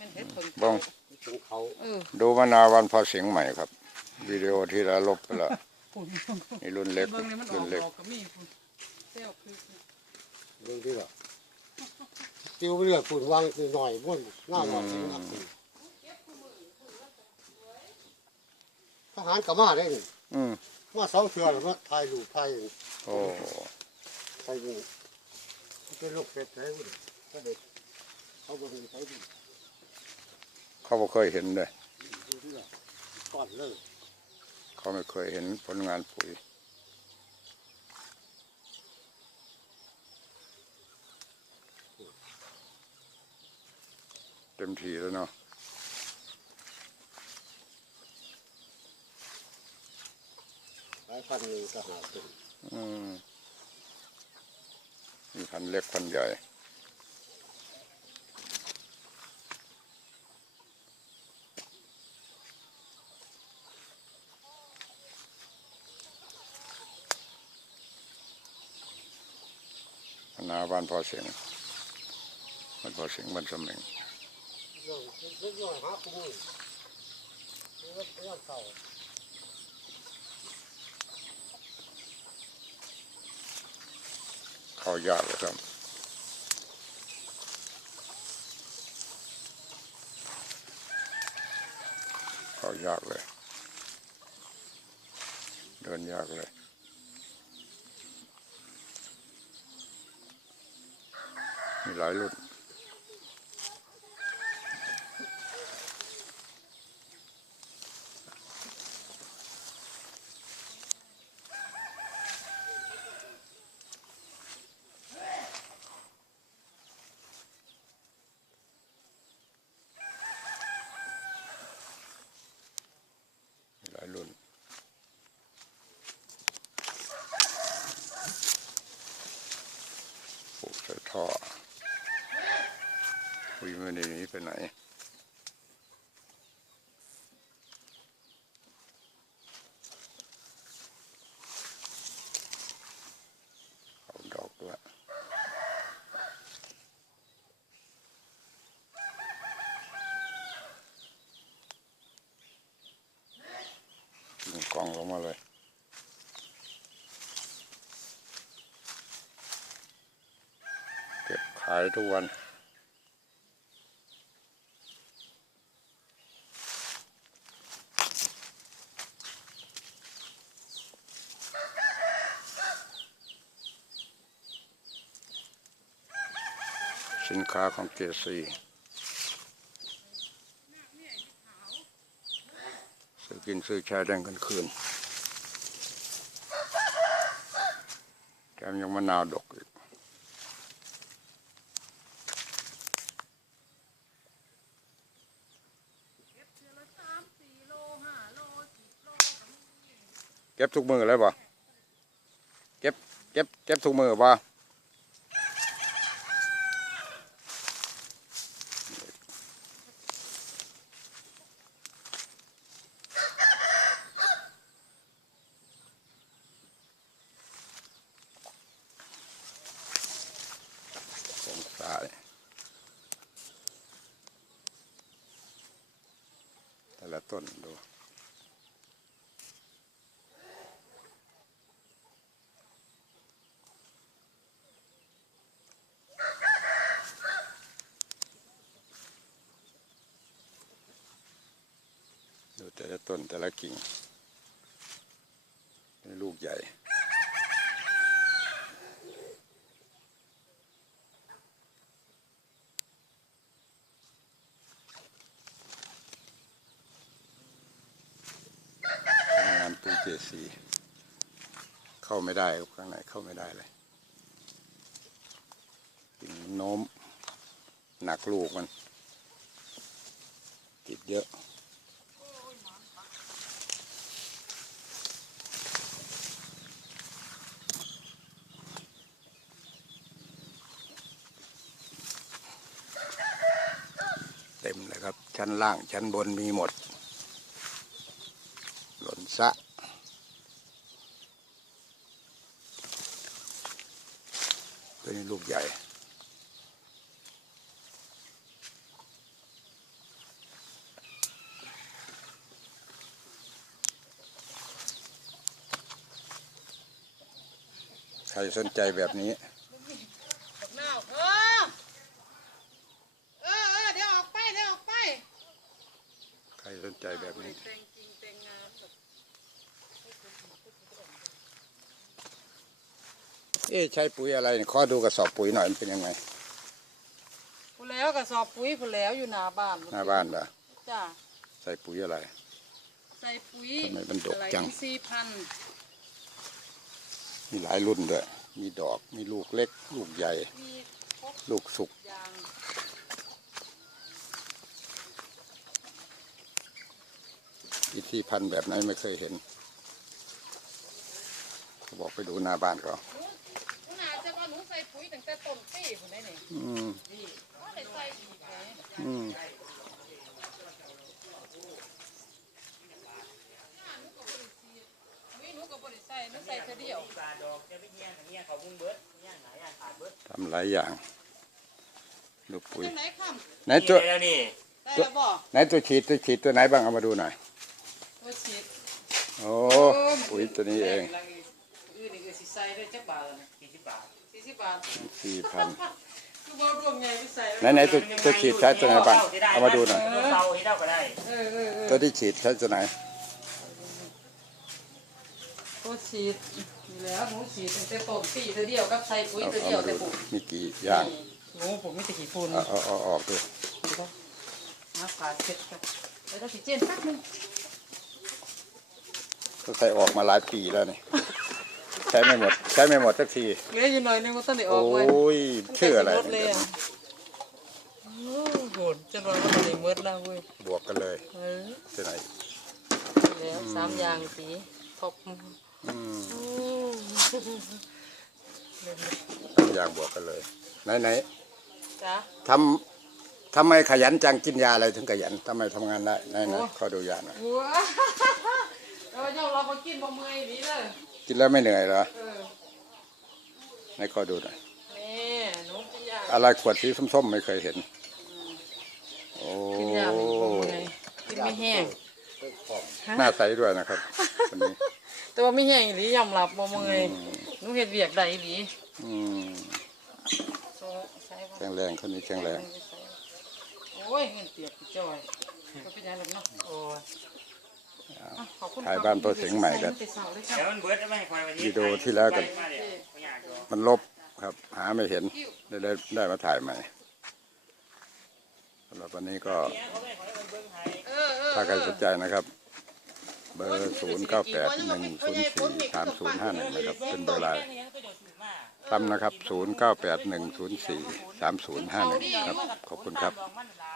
มันเฮ็ดเพิ่งบ้องถึงเขาเออดูมะนาววันพอเสียงใหม่ครับ วิดีโอที่เราลบไปแล้วพุ่นนี่รุ่นเล็กเบิ่งนี่มันอรุ่อนกเล็กดอกก็มีพุ่นเซี่ยวคือเรื่องที่ว่าติวเรือฝุ่นวางหน่อยบ้วนหน้าหวานเป็นนักฝุ่นทหารกลับมาได้นี่อืมมาสองเทือแล้วมาถ่ายรูปถ่ายโอ้ถ่ายนี่เป็นลูกเป็ดไทยบุญก็เด็กเขาบ่มีไทยบุญ เขาบ่เคยเห็นเลยดูที่ว่าก่อนเลยเขาไม่เคยเห็นผลงานปุ๋ยเต็มทีแล้วเนาะหลายพันหนึ่งก็หาเป็นอืมมีพันเล็กพันใหญ่ บ้านพอเสียงบ้านพอเสียงบ้านสมเด็จเรื่องเขายากเลยครับเขายากเลย เดินยากเลย มีหลายรุ่นมีหลายรุ่น ปลูกใส่ท่อคุย ไม่ได้หนีไปไหน เอาดอกด้วยยิงกล่องลงมาเลยเก็บขายทุกวัน สินค้าของเกซีซื้อกินซื้อใช้ได้กันคืนแถมยังมะนาวดกอีกเก็บทุกมือเลยบ่เก็บเก็บเก็บทุกมือบ่สงสายแต่ละต้ นดูดูแต่ละต้นแต่ละกิ่งลูกใหญ่ ทำงานปูเจซี เข้าไม่ได้ข้างในเข้าไม่ได้เลยกิ่งโน้มหนักลูกมัน ติดเยอะเต็มเลยครับ ชั้นล่างชั้นบนมีหมด หล่นซะ ตัวนี้ลูกใหญ่ ใครสนใจแบบนี้ใครสนใจแบบนี้ เอ๊ะใช้ปุ๋ยอะไรเนี่ยขอดูกระสอบปุ๋ยหน่อยมันเป็นยังไงผู้แล้วกระสอบปุ๋ยผู้แล้วอยู่หน้าบ้านหน้าบ้านเหรอจ้าใส่ปุ๋ยอะไร ใส่ปุ๋ยทำไมมันดกจังสี่พันมีหลายรุ่นด้วยมีดอกมีลูกเล็ก ลูกใหญ่มีครบลูกสุกอยางอิทธิพันธ์แบบไหนไม่เคยเห็นเขาบอกไปดูหน้าบ้านเขาหนูหนูน่าจะว่าหนูใส่ปุ๋ยตั้งแต่ต้นปีผู้ใดนี่อืมนี่ว่าได้ใส่อีกแหมอืมปุ๋ยหนูก็บ่ได้ใส่หนูใส่เท่าเดียว ปลาดอกจะไปเงี้ยเงี้ยเขาบุ้งเบิดเงี้ยหลายอย่างขาดเบิดทำหลายอย่าง ลูกปุ๋ยจังไหนค่ไหนตัว แล้วนี่ำได้แล้วบ่ไหนตัวฉีดตัวฉีดตัวไหนบ้างเอามาดูหน่อยว่าฉีดโอ้ ปุ๋ยตัวนี้เอง อื่นนี่คือสิใส่ได้จักบาทแล้วนะ สี่สิบบาท40บาทสี่พันคือบ่รวมใหญ่ที่ใส่ไหนไหนตัวตัวฉีดใช้ตัวไหนบ้างเอามาดูหน่อยเตาให้เท่าก็ได้เออเออเออตัวที่ฉีดใช้ตัวไหนตัวฉีดนี่แหล้วหนูฉีดตั้งแต่ต้นปีเท่าเดียวกับใส่ปุ๋ยเอาเท่าเอาเดียวมาแต่ดูปุ๋ยมีกี่อย่างหนูผมมีแต่ขี้ฝุ่นเอาเอาเอาออกดูมาฝาเช็ดกันแล้วก็สิเจนสักนึงก็ใส่ออกมาหลายปีแล้วนี่ใช้ไม่หมด ใช้ไม่หมดสักทีเหลืออยู่หน่อยนึงว่าต้องได้อโออกไว้้ยชื่ออะไรมันใกล้สิหมดเลยอะโอ้โหจนว่ามันได้หมดแล้วเว้ยบวกกันเลยเออตัวไหนแล้วสามอย่างสีครบอืมโอ้สามอย่างบวกกันเลย ไหนไหนจ้ะ ทำทำไมขยันจังกินยาอะไรถึงขยันทำไมทำงานได้ไหนไหนโอ้ ขอดูยาหน่อย หัวเราเจ้าเรามากินบะเมอยนี่เลย กินแล้วไม่เหนื่อยเหรอเออไหนขอดูหน่อยแม่หนูกินยาอะไรขวดสีส้มๆ ไม่เคยเห็น โอ้กินยาเป็นบะเมอยกินไม่แห้ง หน้าใสด้วยนะครับคนนี้ แต่ว่าไม่แห้งอีหรือยอมรับบะเมอยหนูเห็ดเวียกได้อีหลีอืมโซใส่บ่แข็งแรงคนนี้แข็งแรง โอ้ยเงินเปียกพี่จอยก็เป็นยังไงเนาะโอ้ยอะขอบคุณ ถ่ายบ้านโปรเสียงใหม่กันใส่เสาเลยค่ะเดี๋ยวมันเบิดแล้วไม่ให้คอยวันนี้วิดีโอที่แล้วกันมาเดี๋ยวไม่อยากดูมันลบครับ หาไม่เห็นได้ได้ได้มาถ่ายใหม่สำหรับวันนี้ก็เนี่ยเขาไม่ให้คอยวันเบิ้งให้เออเออถ้าใครสนใจนะครับ เบอร์ศูนย์เก้าแปดหนึ่งศูนย์สี่สามศูนย์ห้าหนึ่งนะครับเป็นเบอร์ไลน์แค่นี้ก็เดี๋ยวถือมาตั้มนะครับศูนย์เก้าแปดหนึ่งศูนย์สี่สามศูนย์ห้าหนึ่งครับ ขอบคุณครับลองมันละ